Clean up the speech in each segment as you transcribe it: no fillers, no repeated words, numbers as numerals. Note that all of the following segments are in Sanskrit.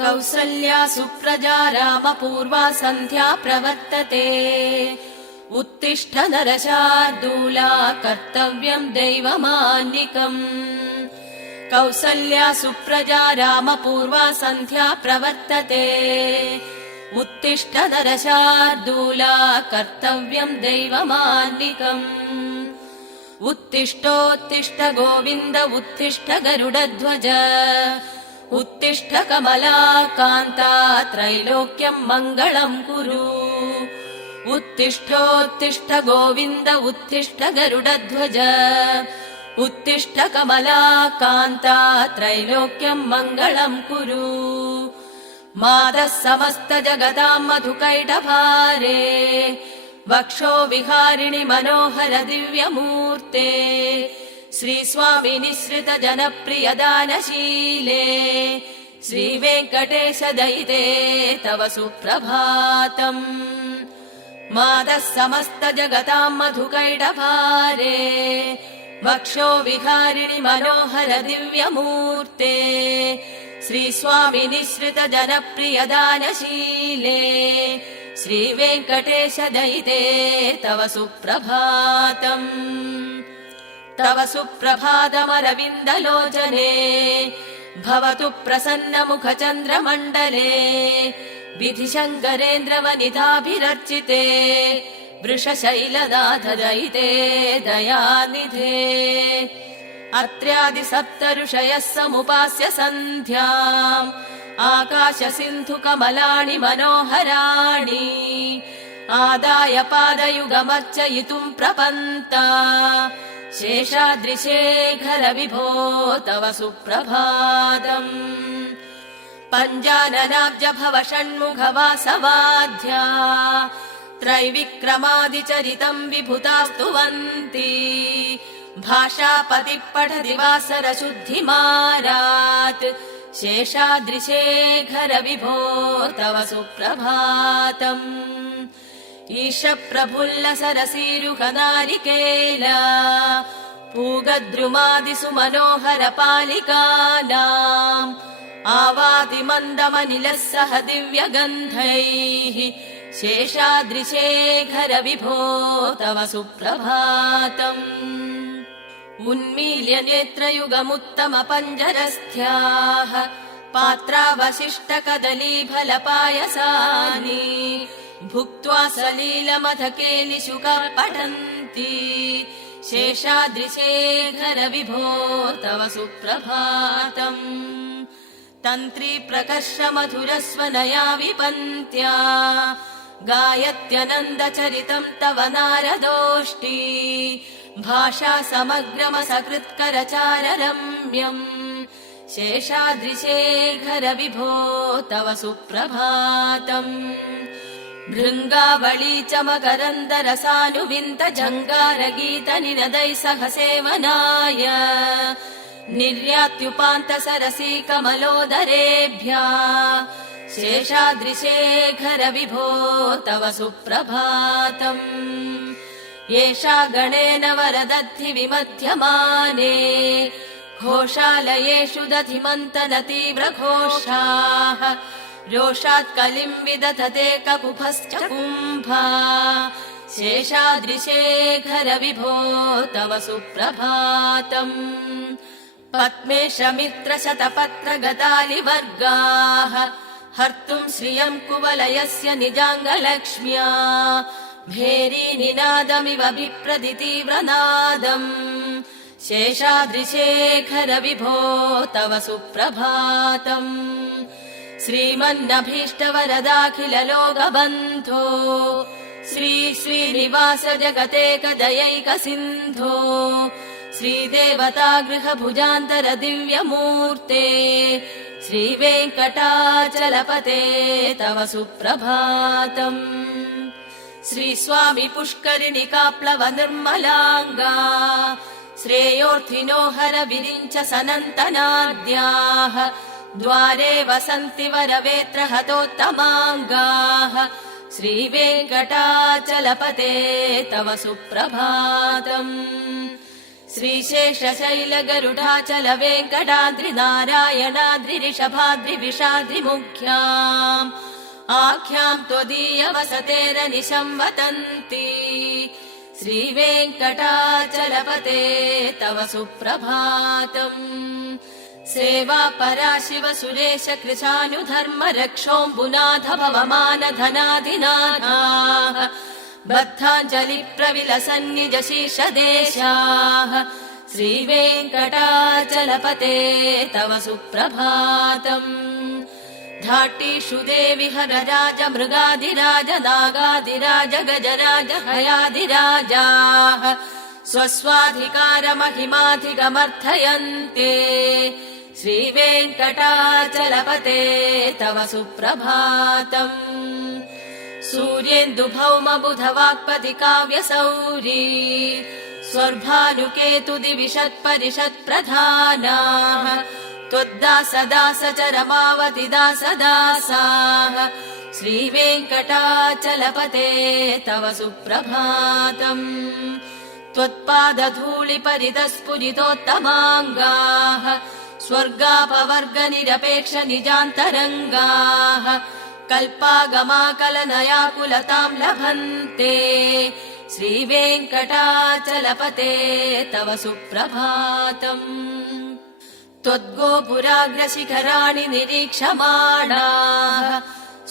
कौसल्या सुप्रजा रामपूर्वा सन्ध्या प्रवर्तते उत्तिष्ठ नरशार्दूला कर्तव्यम् दैवमान्निकम् कौसल्या सुप्रजा रामपूर्वा सन्ध्या प्रवर्तते उत्तिष्ठ नरशार्दूला कर्तव्यम् दैवमान्निकम् उत्तिष्ठोत्तिष्ठ गोविन्द उत्तिष्ठ गरुडध्वज उत्तिष्ठ कमलाकान्ता त्रैलोक्यम् मङ्गलम् कुरु उत्तिष्ठोत्तिष्ठ गोविन्द उत्तिष्ठ गरुडध्वज उत्तिष्ठ कमलाकान्ता त्रैलोक्यम् मङ्गलम् कुरु मातः समस्त जगताम् मधुकैटभारे वक्षो विहारिणि मनोहर दिव्यमूर्ते श्रीस्वामि निःसृत जनप्रिय दानशीले श्रीवेङ्कटेश दयिते तव सुप्रभातम् मातः समस्त जगताम् मधुकैटभारे वक्षो विहारिणि मनोहर दिव्यमूर्ते श्रीस्वामि निःसृत जनप्रिय दानशीले श्रीवेङ्कटेश दयिते तव सुप्रभातम् तव सुप्रभातमरविन्दलोचने भवतु प्रसन्नमुखचन्द्रमण्डले विधिशङ्करेन्द्रवनिताभिरर्चिते वृषशैलनाथ दयिते दयानिधे अत्र्यादि सप्त ऋषयः समुपास्य सन्ध्याम् आकाश सिन्धु कमलानि मनोहराणि आदाय पादयुगमर्चयितुम् प्रपन्ता शेषाद्रिशेखर विभो तव सुप्रभातम् पञ्चाननाब्ज भव षण्मुख वासवाद्या त्रैविक्रमादिचरितम् विभुता स्तुवन्ति भाषापतिः पठति वासर शुद्धिमारात् शेषाद्रिशेखर विभो तव सुप्रभातम् ईश प्रफुल्ल सरसीरुह नारिकेल पूगद्रुमादिसु मनोहर पालिकानाम् आवाति मन्दमनिलः सह दिव्यगन्धैः शेषाद्रिशेखर विभो तव सुप्रभातम् उन्मील्य नेत्रयुगमुत्तम पञ्जरस्थ्याः पात्रावशिष्ट कदलीफलपायसानि भुक्त्वा सलीलमधकेलिशुकाः पठन्ति शेषाद्रिशेखर विभो तव सुप्रभातम् तन्त्री प्रकर्ष मधुरस्वनया विपन्त्या गायत्यनन्दचरितम् तव नारदोष्टी भाषा समग्रमसकृत्करचार रम्यम् शेषाद्रिशेखर विभो तव सुप्रभातम् भृङ्गावळी च मकरन्दरसानुविन्त जङ्गारगीत निनदैः सह सेवनाय निर्यात्युपान्त सरसी कमलोदरेभ्यः शेषाद्रिशेखर विभो तव सुप्रभातम् एषा गणेन वरदद्धि विमध्यमाने घोषालयेषु दधिमन्तन तीव्र घोषाः रोषात् कलिम् विदधते ककुभश्च कुम्भा शेषाद्रिशेखर विभो तव सुप्रभातम् पद्मेशमित्र शतपत्र गतालिवर्गाः हर्तुम् श्रियम् कुवलयस्य निजाङ्गलक्ष्म्या भेरी निनादमिव बिप्रदितीव्रनादम् शेषाद्रिशेखर विभो तव सुप्रभातम् श्रीमन्नभीष्टवरदाखिल लोकबन्धो श्री श्रीनिवास जगतेकदयैक सिन्धो श्रीदेवतागृह भुजान्तर दिव्यमूर्ते श्रीवेङ्कटाचलपते तव सुप्रभातम् श्रीस्वामि पुष्करिणिकाप्लव निर्मलाङ्गा श्रेयोर्थिनो हर विरिञ्च सनन्तनाद्याः द्वारे वसन्ति वरवेत्र हतोत्तमाङ्गाः श्रीवेङ्कटाचलपते तव सुप्रभातम् श्रीशेषशैलगरुडाचल वेङ्कटाद्रि नारायणाद्रिऋषभाद्रिविषाद्रिमुख्याम् आख्याम् त्वदीय वसतेरनिशं वदन्ति श्रीवेङ्कटाचलपते तव सुप्रभातम् सेवा परा शिव सुरेश कृशानुधर्म रक्षोऽम्बुनाथ भवमान धनाधिनाथाः बद्धाञ्जलि प्रविलसन्निज शीर्षदेशाः श्रीवेङ्कटाचलपते तव सुप्रभातम् धाटीषु देवि हरराज मृगाधिराज नागाधिराज गजराज हयाधिराजाः स्वस्वाधिकारमहिमाधिगमर्थयन्ते श्रीवेङ्कटाचलपते तव सुप्रभातम् सूर्येन्दुभौम बुधवाक्पति काव्यसौरी स्वर्भानुकेतु दिविषत्परिषत्प्रधानाः त्वद्दासदासचरमावति दासदासाः श्रीवेङ्कटाचलपते तव सुप्रभातम् त्वत्पादधूलिपरितस्फुरितोत्तमाङ्गाः स्वर्गापवर्गनिरपेक्ष निजान्तरङ्गाः कल्पागमाकलनयाकुलताम् लभन्ते श्रीवेङ्कटाचलपते तव सुप्रभातम् त्वद्गोपुराग्रशिखराणि निरीक्षमाणाः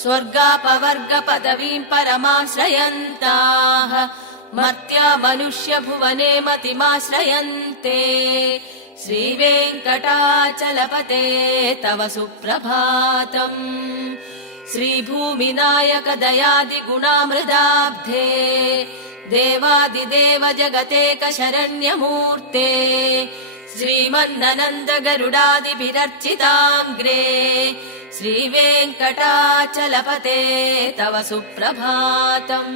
स्वर्गापवर्गपदवीम् परमाश्रयन्ताः मर्त्या मनुष्य भुवने मतिमाश्रयन्ते श्रीवेङ्कटाचलपते तव सुप्रभातम् श्रीभूमिनायक दयादिगुणामृदाब्धे देवादिदेव जगतेक शरण्यमूर्ते श्रीमन्ननन्द गरुडादिभिरर्चिताङ्ग्रे श्रीवेङ्कटाचलपते तव सुप्रभातम्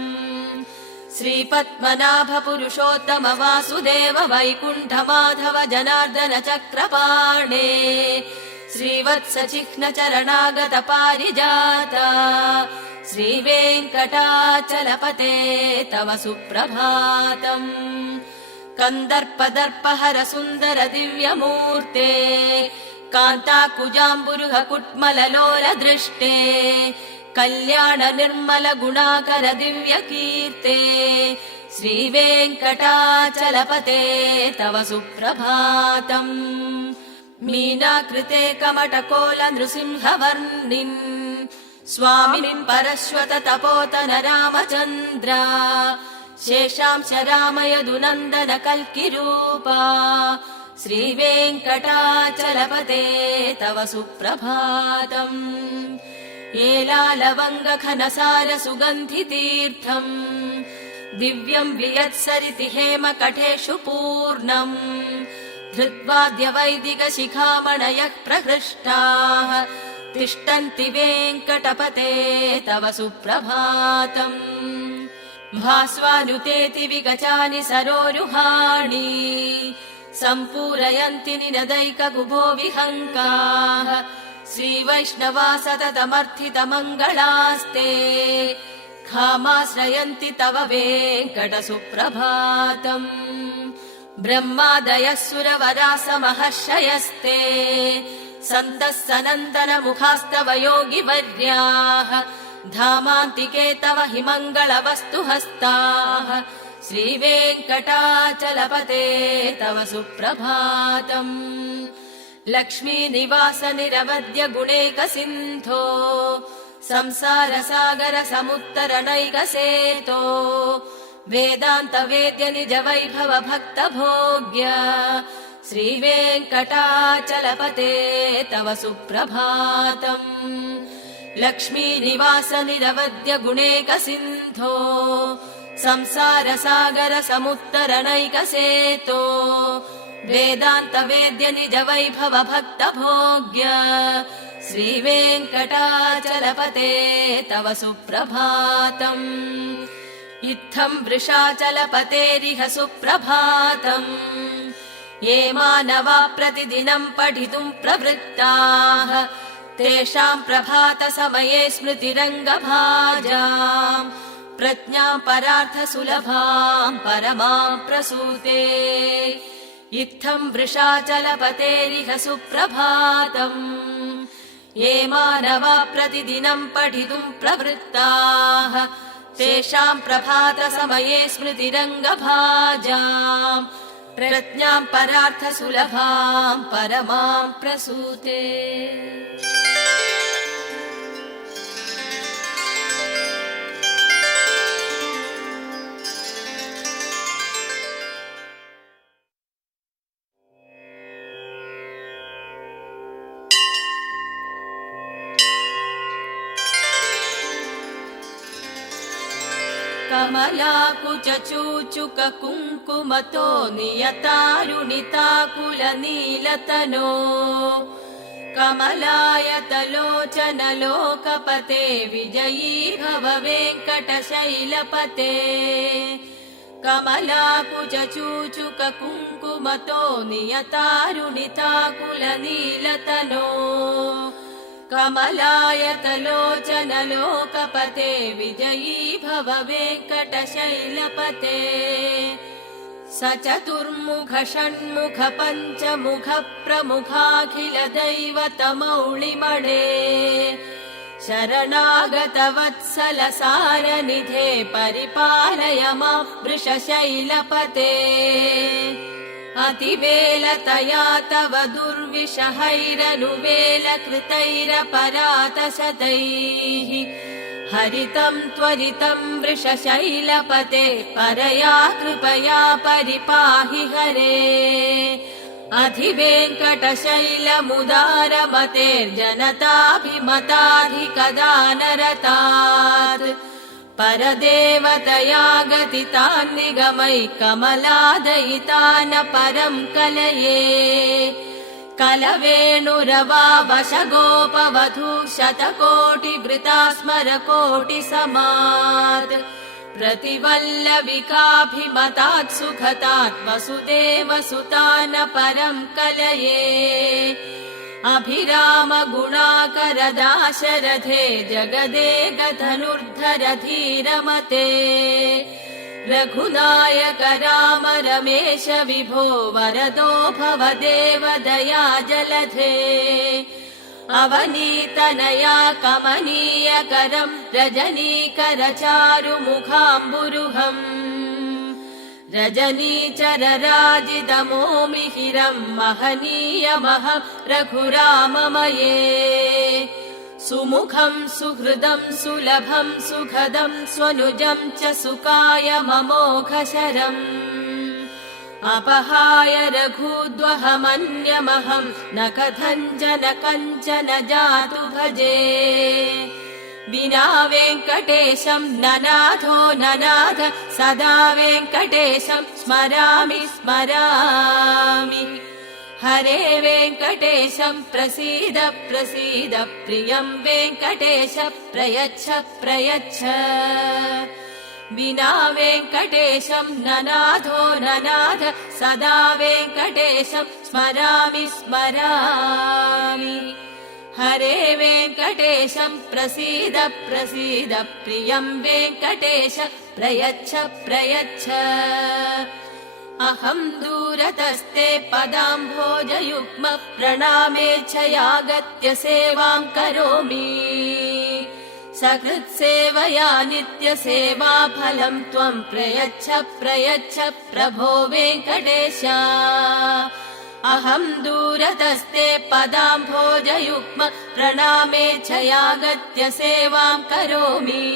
श्रीपद्मनाभ पुरुषोत्तम वासुदेव वैकुण्ठ माधव जनार्दन चक्रपाणे श्रीवत्स चिह्न चरणागत पारिजाता श्रीवेङ्कटाचलपते तव सुप्रभातम् कन्दर्पदर्पहर सुन्दर दिव्यमूर्ते कान्ताकुजाम्बुरुह कुट्मललोल दृष्टे कल्याण निर्मल गुणाकर दिव्यकीर्ते श्रीवेङ्कटाचलपते तव सुप्रभातम् मीनाकृते कमटकोल नृसिंहवर्णिन् स्वामिनिम् परश्वत तपोतन रामचन्द्र शेषांश रामयदुनन्दन कल्किरूपा श्रीवेङ्कटाचलपते तव सुप्रभातम् एलालवङ्गघनसार सुगन्धितीर्थम् दिव्यम् वियत्सरिति हेम कटेषु पूर्णम् धृत्वाद्य वैदिक शिखामणयः प्रहृष्टाः तिष्ठन्ति वेङ्कटपते तव सुप्रभातम् भास्वानुतेति विगचानि सरोरुहाणि सम्पूरयन्ति निनदैकगुभो विहङ्काः श्रीवैष्णवा सततमर्थितमङ्गलास्ते खामाश्रयन्ति तव वेङ्कट सुप्रभातम् ब्रह्मादयः सुरवरासमहर्षयस्ते सन्तः सनन्दन मुखास्तव योगिवर्याः धामान्तिके तव हि मङ्गलवस्तु हस्ताः श्रीवेङ्कटाचलपते तव सुप्रभातम् लक्ष्मीनिवास निरवद्य गुणैक सिन्धो संसार सागर समुत्तरणैक सेतो वेदान्त वेद्य निज वैभव भक्त भोग्य श्रीवेङ्कटाचलपते तव सुप्रभातम् लक्ष्मीनिवास निरवद्य गुणैक सिन्धो संसार सागर समुत्तरणैक सेतो वेदान्त वेद्य निज वैभव भक्त भोग्य श्रीवेङ्कटाचलपते तव सुप्रभातम् इत्थम् वृषाचलपतेरिह सुप्रभातम् ये मानवा प्रतिदिनम् पठितुम् प्रवृत्ताः तेषाम् प्रभात समये स्मृतिरङ्गभाजाम् प्रज्ञाम् परार्थ सुलभाम् परमाम् प्रसूते इत्थं वृषाचलपतेरिह सुप्रभातम् ये मानवा प्रतिदिनं पठितुं प्रवृत्ताः तेषां प्रभातसमये स्मृतिरङ्गभाजाम् प्रज्ञां परार्थसुलभां परमां प्रसूते। कमलाकुचूचुक कुङ्कुमतो नियतारुणिताकुलनीलतनो कमलायतलोचनलोकपते विजयी भव वेङ्कटशैलपते। कमलाकुचूचुक कुङ्कुमतो नियतारुणिताकुलनीलतनो कमलायतलोचनलोकपते विजयी भव वेङ्कटशैलपते। स चतुर्मुख षण्मुख पञ्चमुख प्रमुखाखिल दैवतमौळिमणे शरणागत वत्सल सारनिधे परिपालय मां वृषशैलपते। अतिवेलतया तव दुर्विषहैरनुवेलकृतैरपरातशतैः हरितं त्वरितं वृषशैलपते परया कृपया परिपाहि हरे। अधिवेङ्कटशैलमुदारमतेर्जनताभिमताधिकदानरतात् परदेवतया गतितान् निगमै कमलादयितान् परं कलये। कलवेणुरवावशगोपवधू शतकोटिवृता स्मरकोटिसमात् प्रतिवल्लविकाभिमतात् सुखतात् वसुदेवसुतान् परं कलये। अभिराम गुणाकर दाशरथे जगदेकधनुर्धर धीरमते रघुनायक राम रमेश विभो वरदो भव देव दया जलधे। अवनीतनया कमनीयकरं रजनीकर चारुमुखाम्बुरुहम् रजनीचरराजितमोमिहिरं महनीयमहं रघुराममये। सुमुखं सुहृदं सुलभं सुखदं स्वनुजं च सुकाय ममोघशरम् अपहाय रघूद्वहमन्यमहं न कथञ्चन कञ्चन जातु भजे। विना वेङ्कटेशं ननाथो ननाथ सदा वेङ्कटेशं स्मरामि स्मरामि। हरे वेङ्कटेशं प्रसीद प्रसीद प्रियं वेङ्कटेश प्रयच्छ प्रयच्छ। विना वेङ्कटेशं ननाथो ननाथ सदा वेङ्कटेशं स्मरामि स्मरामि। हरे वेङ्कटेशं प्रसीद प्रसीद प्रियं वेङ्कटेश प्रयच्छ प्रयच्छ। अहं दूरतस्ते पदाम्भोजयुग्म प्रणामेच्छयागत्य सेवां करोमि। सकृत्सेवया नित्यसेवाफलं त्वं प्रयच्छ प्रयच्छ प्रभो वेङ्कटेश। अहं दूरतस्ते पदाम्भोजयुग्म प्रणामेच्छयागत्य सेवां करोमि।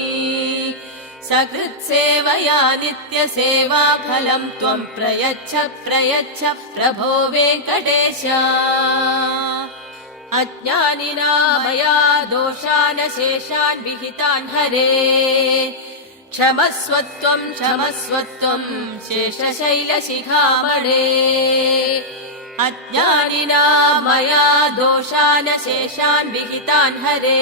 सकृत्सेवया नित्यसेवाफलं त्वं प्रयच्छ प्रयच्छ प्रभो वेङ्कटेश। अज्ञानिना मया दोषान् शेषान् विहितान् हरे क्षमस्वत्वं क्षमस्वत्वं शेषशैलशिखामणे। अज्ञानिना मया दोषान् शेषान् विहितान् हरे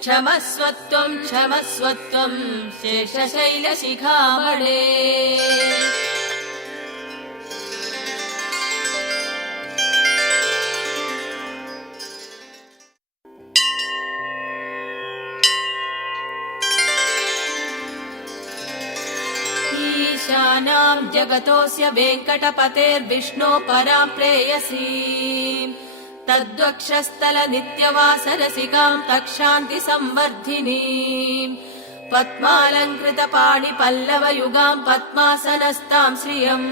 क्षमस्वत्वं क्षमस्वत्वं शेषशैलशिखामणे। ईशानां जगतोऽस्य वेङ्कटपतेर्विष्णो परां प्रेयसी तद्वक्षस्थलनित्यवासरसिकां तक्षान्ति संवर्धिनीं पद्मालङ्कृतपाणिपल्लवयुगां पद्मासनस्तां श्रियम्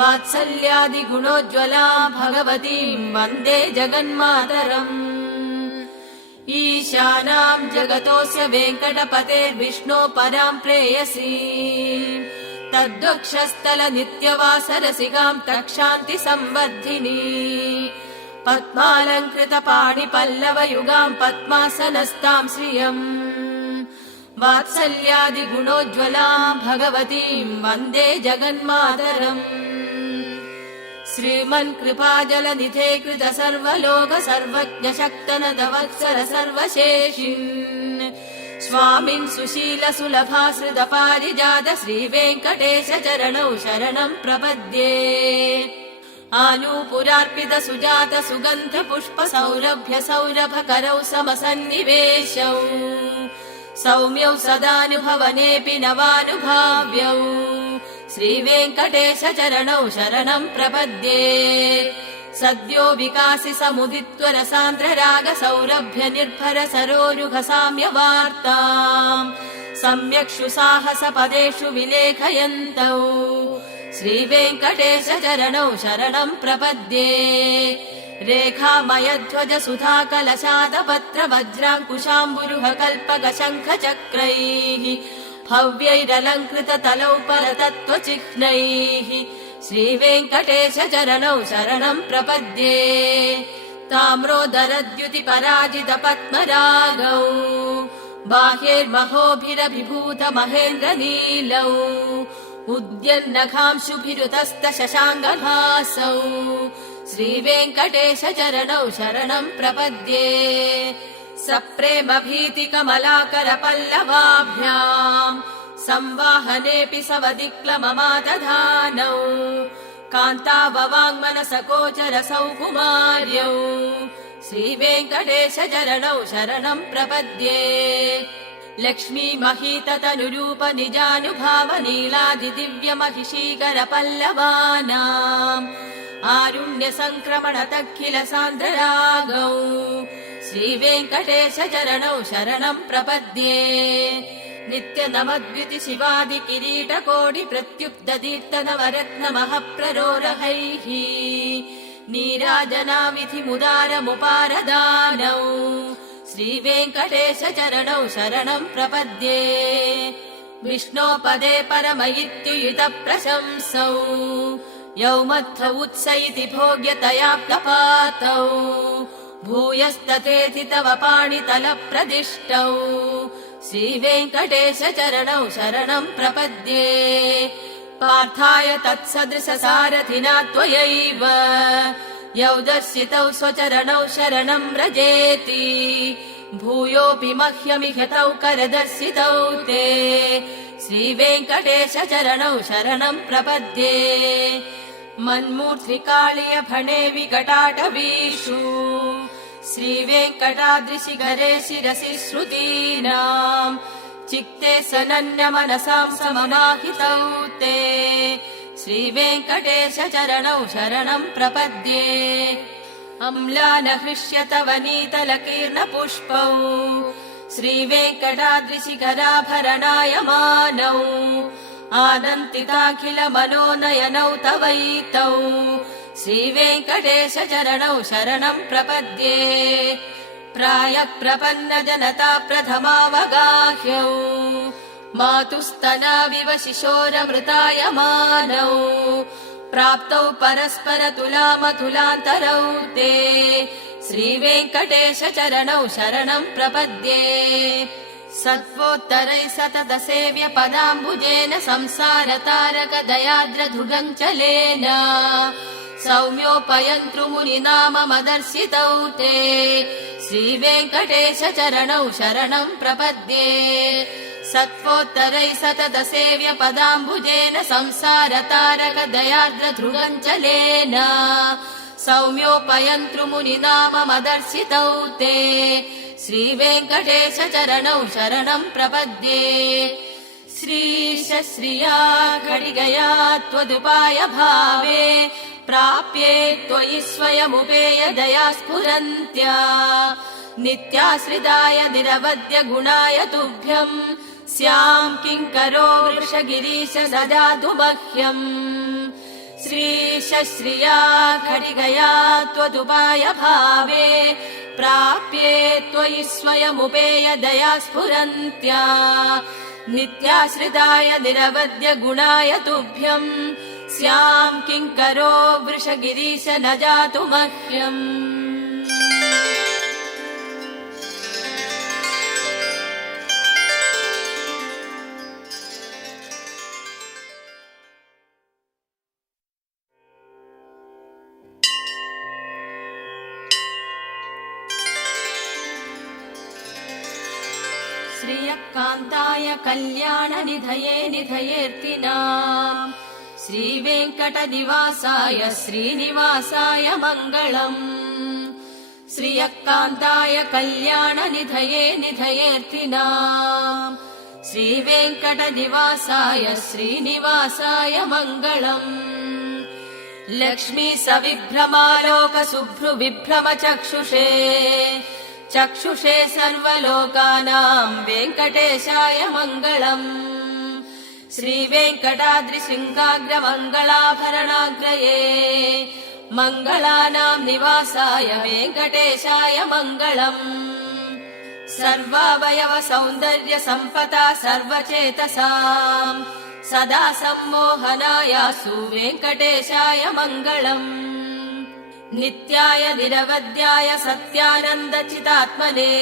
वात्सल्यादिगुणोज्ज्वलां भगवतीं वन्दे जगन्मातरम् ईशानां जगतोऽस्य वेङ्कटपतेर्विष्णो परां प्रेयसी तद्वक्षस्थलनित्यवासरसिकां तक्षान्ति संवर्धिनी पद्मालङ्कृतपाणिपल्लवयुगां पद्मासनस्तां श्रियम् वात्सल्यादिगुणोज्ज्वलां भगवतीं वन्दे जगन्मातरम् श्रीमन्कृपाजलनिधे कृत सर्वलोक सर्वज्ञ शक्तनदवत्सर सर्वशेषिन् स्वामिन् सुशील सुलभाश्रित पारिजात श्रीवेङ्कटेश चरणौ शरणं प्रपद्ये आनूपुरार्पित सुजात सुगन्ध पुष्प सौरभ्य सौरभकरौ समसन्निवेशौ सौम्यौ सदानुभवनेऽपि नवानुभाव्यौ श्रीवेङ्कटेश चरणौ शरणं प्रपद्ये सद्यो विकासि समुदित्वर सान्द्र राग सौरभ्य निर्भर सरोरुह साम्य वार्ताम् सम्यक्षु साहस पदेषु विलेखयन्तौ श्रीवेङ्कटेश चरणौ शरणं प्रपद्ये रेखामयध्वज सुधा कलशादपत्र वज्राङ्कुशाम्बुरुह कल्पक शङ्ख चक्रैः भव्यैरलङ्कृत तलौ परतत्त्वचिह्नैः श्रीवेङ्कटेश चरणौ शरणं प्रपद्ये ताम्रोदरद्युति पराजित पद्मरागौ बाह्यैर्महोभिरभिभूत महेन्द्र नीलौ उद्यन्नघांशुभिरुतस्त शशाङ्गभासौ श्रीवेङ्कटेश चरणौ शरणं प्रपद्ये सप्रेम भीति कमलाकर पल्लवाभ्याम् संवाहनेऽपि सवदिक्लममादधानौ कान्ताववाङ्मनसकोचर सौकुमार्यौ श्रीवेङ्कटेश चरणौ शरणं प्रपद्ये लक्ष्मी महीततनुरूप निजानुभाव नीलादिदिव्य महिषीकर पल्लवानाम् आरुण्य संक्रमण तखिल सान्द्र रागौ श्रीवेङ्कटेश चरणौ शरणं प्रपद्ये नित्य नमद्विति शिवादि किरीट कोटि प्रत्युक्त दीप्त नवरत्न महप्ररोरहैः नीराजनाविधि मुदारमुपारदानौ श्रीवेङ्कटेश चरणौ शरणं प्रपद्ये विष्णोपदे परम इत्युयुत प्रशंसौ यौमत्थ उत्स इति भोग्यतयाप्तपातौ भूयस्ततेति तव पाणितलप्रदिष्टौ श्रीवेङ्कटेश चरणौ शरणं प्रपद्ये पार्थाय तत्सदृश सारथिना त्वयैव यौ दर्शितौ स्वचरणौ शरणं व्रजेति भूयोऽपि मह्यमिह तौ करदर्शितौ ते श्रीवेङ्कटेश चरणौ शरणं प्रपद्ये मन्मूर्ध्निकाळिय फणे विकटाटवीषु श्रीवेङ्कटाद्रिशिखरे शिरसि श्रुतीनाम् चित्ते सनन्य मनसां समाहितौ ते श्रीवेङ्कटेश चरणौ शरणं प्रपद्ये अम्लानहृष्य तव नीतलकीर्ण पुष्पौ श्रीवेङ्कटाद्रिशिखराभरणायमानौ आनन्दिताखिल मनोनयनौ तवैतौ श्रीवेङ्कटेश चरणौ शरणं प्रपद्ये प्रायः प्रपन्न जनता प्रथमावगाह्यौ मातुस्तनाविव शिशोरमृतायमानौ प्राप्तौ परस्पर तुलामतुलान्तरौ ते श्रीवेङ्कटेश चरणौ शरणं प्रपद्ये सत्वोत्तरै सतत सेव्य पदाम्बुजेन संसार तारक दयाद्रधुगञ्चलेन सौम्योपयन्तृमुनिनाममदर्शितौ ते श्रीवेङ्कटेश चरणौ शरणं प्रपद्ये सत्वोत्तरै सतत सेव्य पदाम्बुजेन संसार तारक दयाद्रधुगञ्चलेन सौम्योपयन्तृमुनिनाममदर्शितौ ते श्रीवेङ्कटेश चरणौ शरणं प्रपद्ये श्रीशश्रिया खडिगया त्वदुपाय भावे प्राप्ये त्वयि स्वयमुपेय दया स्फुरन्त्या नित्याश्रिताय निरवद्य गुणाय तुभ्यम् स्याम् किङ्करो वृषगिरीश ददातु मह्यम् श्रीशश्रिया खडिगया त्वदुपाय भावे प्राप्ये त्वयि स्वयमुपेय दया स्फुरन्त्या नित्याश्रिताय निरवद्य गुणाय तुभ्यम् स्याम् किङ्करो वृषगिरीश न जातु मह्यम् श्रियकान्ताय कल्याणनिधये निधयेऽर्थिनाम् श्रीवेङ्कटनिवासाय श्रीनिवासाय मङ्गलम् श्रियकान्ताय कल्याणनिधये निधयेऽर्थिनाम् श्रीवेङ्कटनिवासाय श्रीनिवासाय मङ्गलम् लक्ष्मी सविभ्रमालोक शुभ्रुविभ्रमचक्षुषे चक्षुषे सर्वलोकानाम् वेङ्कटेशाय मङ्गलम् श्रीवेङ्कटाद्रिशृङ्गाग्रमङ्गलाभरणाग्रये मङ्गलानाम् निवासाय वेङ्कटेशाय मङ्गलम् सर्वावयव सौन्दर्य सम्पदा सर्वचेतसाम् सदा सम्मोहनायासु वेङ्कटेशाय मङ्गलम् नित्याय निरवद्याय सत्यानन्दचितात्मने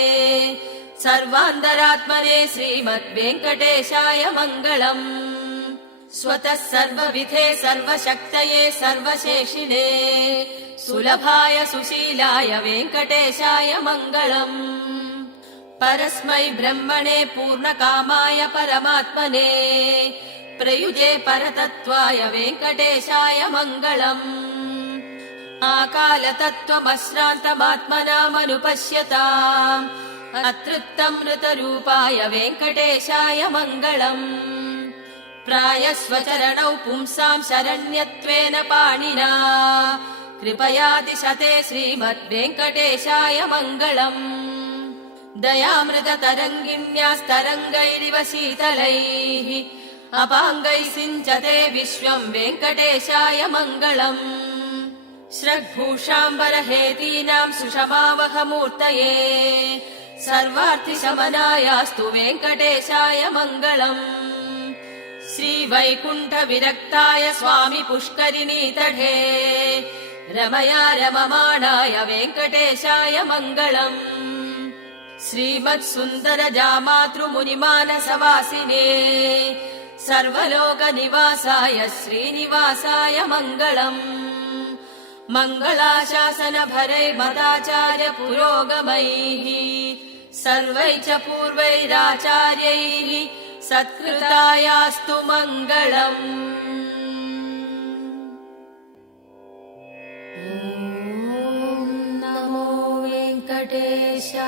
सर्वान्तरात्मने श्रीमद्वेङ्कटेशाय मङ्गलम् स्वतः सर्वविधे सर्वशक्तये सर्वशेषिणे सुलभाय सुशीलाय वेङ्कटेशाय मङ्गलम् परस्मै ब्रह्मणे पूर्णकामाय परमात्मने प्रयुजे परतत्त्वाय वेङ्कटेशाय मङ्गलम् आकालतत्त्वमश्रान्तमात्मनामनुपश्यताम् अतृप्तमृतरूपाय वेङ्कटेशाय मङ्गलम् प्रायस्वचरणौ पुंसाम् शरण्यत्वेन पाणिना कृपयातिशते श्रीमद्वेङ्कटेशाय मङ्गलम् दयामृततरङ्गिण्यास्तरङ्गैरिव शीतलैः अपाङ्गैः सिञ्चते विश्वम् वेङ्कटेशाय मङ्गलम् श्रग्भूषाम्बरहेतीनाम् सुषमावहमूर्तये सर्वार्थिशमनायास्तु वेङ्कटेशाय मङ्गलम् श्रीवैकुण्ठविरक्ताय स्वामि पुष्करिणीतटे रमया रममाणाय वेङ्कटेशाय मङ्गलम् श्रीमत्सुन्दरजामातृमुनिमानसवासिने सर्वलोकनिवासाय श्रीनिवासाय मङ्गलम् मङ्गलाशासनभरैर्मदाचार्य पुरोगमैः सर्वैः च पूर्वैराचार्यैः सत्कृतायास्तु मङ्गलम् ॐ नमो वेङ्कटेशाय।